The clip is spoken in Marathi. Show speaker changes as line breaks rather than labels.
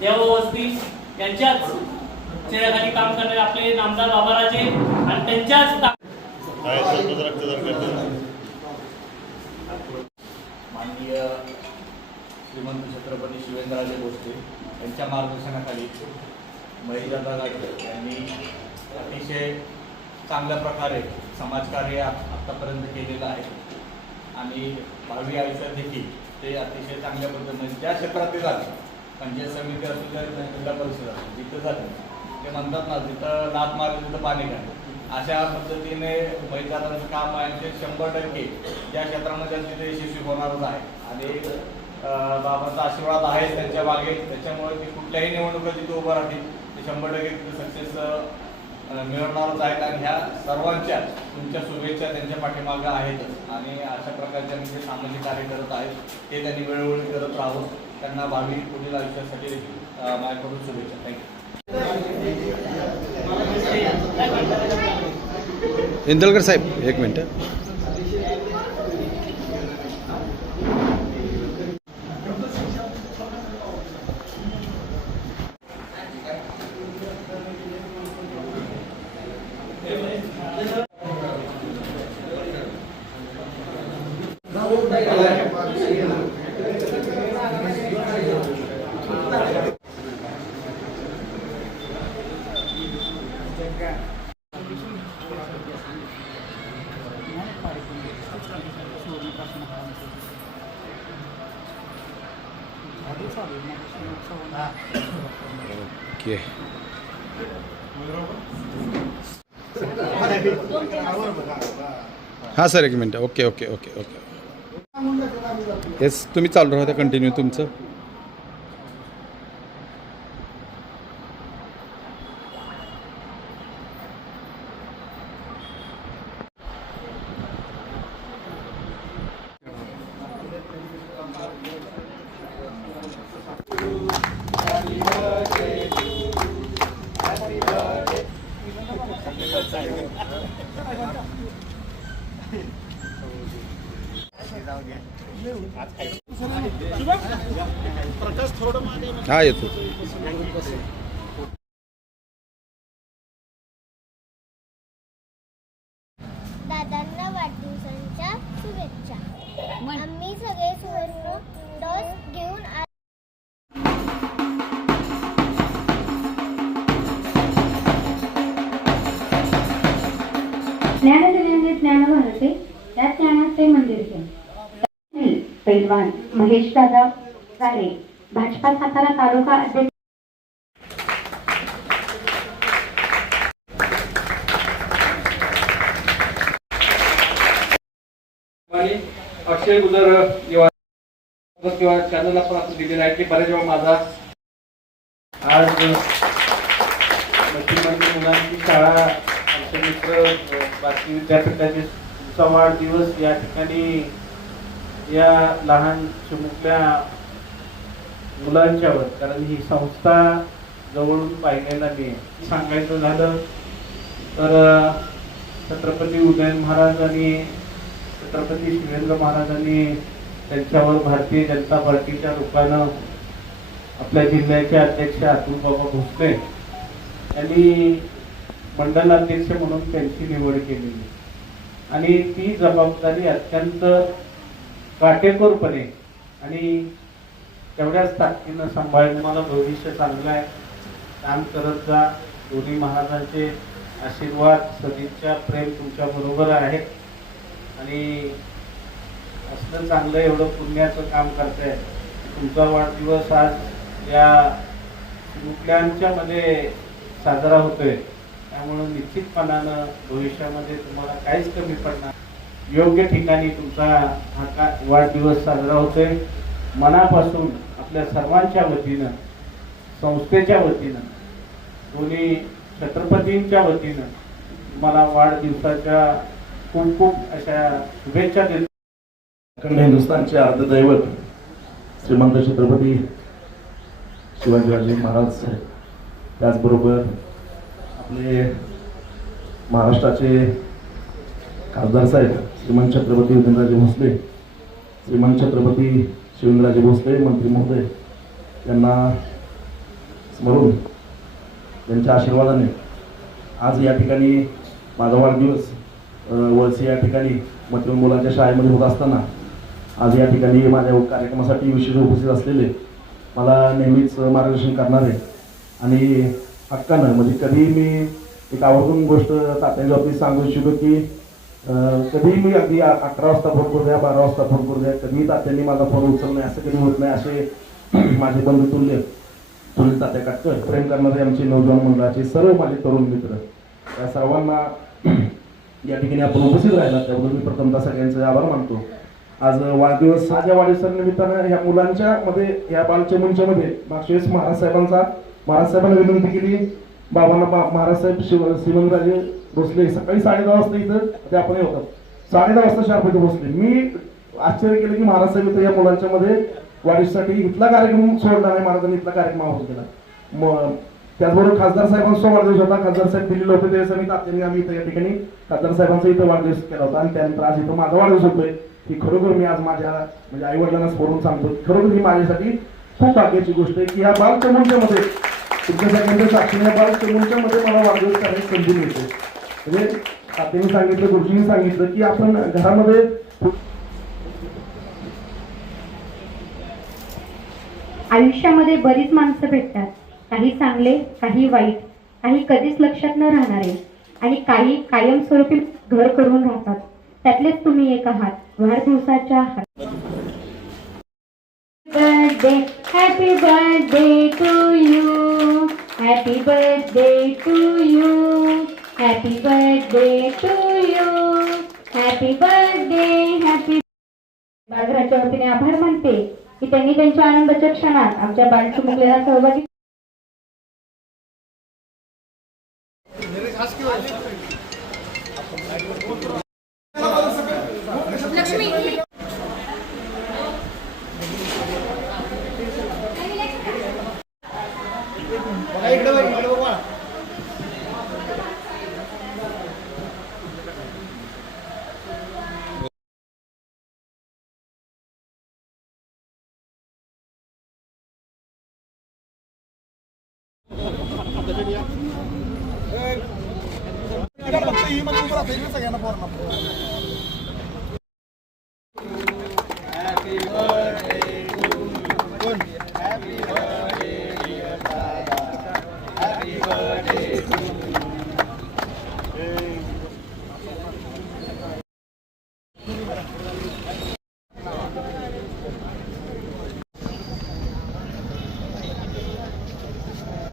देववस्ती यांच्याच चेहऱ्याखाली काम करणारे आपले नामदार बाबाराजे आणि त्यांच्याच
माननीय श्रीमंत छत्रपती शिवेंद्रराजे भोसले यांच्या मार्गदर्शनाखाली महेशदादा गाडगे यांनी अतिशय चांगल्या प्रकारे समाजकार्य आ- आत्तापर्यंत केलेलं आहे. आणि भावी आयुष्यात देखील ते अतिशय चांगल्या पद्धतीने ज्या क्षेत्रात ते झाले पंचायत समिती असू द्या किंवा जिल्हा परिषद असू जिथं झाले ते म्हणतात ना जिथं लात मारले तिथं पाणी काय अशा पद्धतीने मैदानाचं काम आहे ते शंभर टक्के या क्षेत्रामध्ये तिथे यशस्वी होणारच आहे. आणि बाबांचा आशीर्वाद आहे त्यांच्या मागे. त्याच्यामुळे ते कुठल्याही निवडणुका जिथे उभं राहतील ते शंभर टक्के तिथे सक्सेस मिळवणारच आहेत आणि ह्या सर्वांच्या तुमच्या शुभेच्छा त्यांच्या पाठीमागं आहेतच आणि अशा प्रकारच्या म्हणजे सामाजिक कार्य करत आहेत ते त्यांनी वेळोवेळी करत राहावं. त्यांना भावी पुढील आयुष्यासाठी देखील माझ्याकडून शुभेच्छा. थँक्यू
इंदलकर साहेब एक मिनटं. ओके हां सर एक मिनटं। Okay okay okay okay. Yes तुम्ही चालू राहता कंटिन्यू तुमचं. हा येतो.
दादांना वाढदिवसांच्या शुभेच्छा. आम्ही सगळे सुवर्ण डॉस घेऊन
ज्ञान भारते त्या ज्ञानाचे मंदिर घे पैलवान महेश दादा सारे भाजपा सातारा तालुका अध्यक्ष
अक्षय गुजर किंवा किंवा चॅनलला पण असं दिलेलं आहे की बऱ्याच वेळा माझा आज मुख्यमंत्री मुलांची शाळा आमचे मित्र बाकी विद्यापीठाचे तुमचा वाढदिवस या ठिकाणी या लहान चिमुकल्या मुलांच्यावर कारण ही संस्था जवळून पाहिलेला नाही. सांगायचं झालं तर छत्रपती उदयन महाराजांनी छत्रपती शिवेंद्र महाराजांनी त्यांच्यावर भारतीय जनता पार्टीच्या लोकांना आपल्या जिल्ह्याचे अध्यक्ष अतुलबाबा भोसले यांनी मंडल अध्यक्ष म्हणून त्यांची निवड केलेली. आणि ती जबाबदारी अत्यंत काटेकोरपणे. आणि तेवढ्याच ताकदीनं सांभाळून मला भविष्य चांगलं आहे. काम करत जा. दोन्ही महाराजांचे आशीर्वाद सदिच्छा प्रेम तुमच्या बरोबर आहे. आणि असलं चांगलं एवढं पुण्याचं काम करताय. तुमचा वाढदिवस आज या मुकल्यांच्या मध्ये साजरा होतोय. त्यामुळं निश्चितपणानं भविष्यामध्ये तुम्हाला काहीच कमी पडणार योग्य ठिकाणी तुमचा हा का वाढदिवस साजरा होतोय. मनापासून आपल्या सर्वांच्या वतीनं संस्थेच्या वतीनं कोणी छत्रपतींच्या वतीनं तुम्हाला वाढदिवसाच्या खूप खूप अशा शुभेच्छा देत.
अखंड हिंदुस्थानचे अर्धदैवत श्रीमंत छत्रपती शिवाजीराजे महाराज त्याचबरोबर आपले महाराष्ट्राचे खासदार साहेब. श्रीमान छत्रपती उदयनराजे भोसले श्रीमान छत्रपती शिवेंद्रराजे भोसले मंत्री महोदय यांना स्मरून त्यांच्या आशीर्वादाने आज या ठिकाणी माझा वाढदिवस वळसे या ठिकाणी मतलब मुलांच्या शाळेमध्ये होत असताना आज या ठिकाणी माझ्या कार्यक्रमासाठी विशेष उपस्थित असलेले मला नेहमीच मार्गदर्शन करणारे आणि हक्कानं म्हणजे कधी मी एक आवर्जून गोष्ट तात्यांच्या बाबतीत सांगू इच्छितो की कधी मी अगदी अकरा वाजता फोन करू द्या बारा वाजता फोन करू द्या कधी तात्यांनी माझा फोन उचल नाही असं कधी होत नाही असे माझे बंधू तुल्य तुल्य तात्या काटकर प्रेम करणारे आमचे नवजवान मंडळाचे सर्व माझे तरुण मित्र. त्या सर्वांना या ठिकाणी आपण उपस्थित राहिला त्याबद्दल मी प्रथमतः सगळ्यांचे आभार मानतो. आज वाढदिवस साध्या वाढदिवसानिमित्तानं या मुलांच्या मध्ये या बालच्या मध्ये मागच्या वेळेस महाराज साहेबांचा महाराज साहेबांना विनंती केली बाबांना बा महाराज साहेब शिव श्रीमंतराजे बसले. सकाळी साडे दहा वाजता इथं ते आपण होतात. साडे दहा वाजता शार्प इथं बसले. मी आश्चर्य केलं की महाराज साहेब इथं या मुलांच्या मध्ये वाढीसाठी इथला कार्यक्रम सोडला नाही महाराजांनी इथला कार्यक्रम आहोत केला. मग त्याचबरोबर खासदार साहेबांचा वाढदिवस होता. खासदार साहेब दिलेले होते त्यावेळेस आम्ही तात्याने आम्ही इथं या ठिकाणी खासदार साहेबांचा इथं वाढदिवस केला होता. आणि त्यानंतर आज इथं माझा वाढदिवस होतोय. की खरोखर मी आज माझ्या म्हणजे आई वडिलांना स्मरून सांगतो खरोखर ही माझ्यासाठी खूप भाग्याची गोष्ट आहे की या बालचमूंच्या मध्ये तुमच्या सगळ्यांच्या साक्षीने बाल बालचमूंच्या मध्ये मला वाढदिवस करण्याची संधी मिळते. म्हणजे तात्याने सांगितलं गुरुजींनी सांगितलं की आपण घरामध्ये
आयुष्यामध्ये बरीच माणसं भेटतात. काही चांगले काही वाईट. काही कधीच लक्षात न राहणारे. आणि काही कायमस्वरूपी घर करून राहतात. त्यातलेच तुम्ही एक आहात. वाढदिवसाच्या birthday happy birthday to you happy birthday to you happy birthday to you happy birthday happy बालगृहाच्या वतीने आभार मानते की त्यांनी त्यांच्या आनंदाच्या क्षणात आमच्या बालचिमुकलेला सहभागी
ही मला सगळ्यांना पोरणा Happy birthday.